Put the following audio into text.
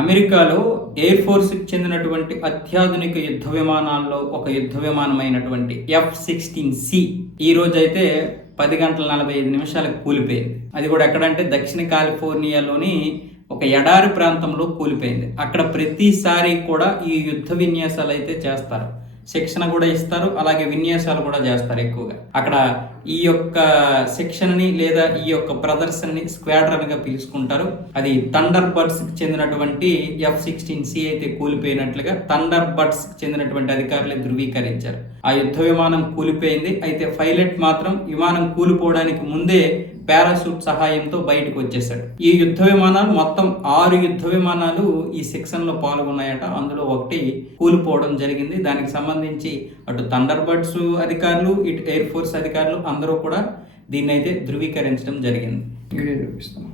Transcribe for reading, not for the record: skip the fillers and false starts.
అమెరికాలో ఎయిర్ ఫోర్స్కి చెందినటువంటి అత్యాధునిక యుద్ధ విమానాల్లో ఒక యుద్ధ విమానమైనటువంటి F-16c ఈ రోజైతే 10 గంటల 45 నిమిషాలకు కూలిపోయింది. అది కూడా ఎక్కడంటే దక్షిణ కాలిఫోర్నియాలోని ఒక ఎడారి ప్రాంతంలో కూలిపోయింది. అక్కడ ప్రతిసారి కూడా ఈ యుద్ధ విన్యాసాలు అయితే చేస్తారు, శిక్షణ కూడా ఇస్తారు, అలాగే విన్యాసాలు కూడా చేస్తారు. ఎక్కువగా అక్కడ ఈ యొక్క శిక్షణని లేదా ఈ యొక్క ప్రదర్శనని స్క్వాడ్రన్ గా పిలుచుకుంటారు. అది థండర్ బర్డ్స్ కి చెందినటువంటి F-16c అయితే కూలిపోయినట్లుగా థండర్ బర్డ్స్ కి చెందినటువంటి అధికారులు ధృవీకరించారు. ఆ యుద్ధ విమానం కూలిపోయింది. అయితే పైలట్ మాత్రం విమానం కూలిపోవడానికి ముందే పారాషూట్ సహాయంతో బయటకు వచ్చేసాడు. ఈ యుద్ధ విమానాలు మొత్తం 6 యుద్ధ విమానాలు ఈ శిక్షణలో పాల్గొన్నాయట. అందులో ఒకటి కూలిపోవడం జరిగింది. దానికి సంబంధించి అటు థండర్ బర్డ్స్ అధికారులు, ఇటు ఎయిర్ ఫోర్స్ అధికారులు అందరూ కూడా దీన్ని అయితే ధృవీకరించడం జరిగింది. వీడియో చూపిస్తాం.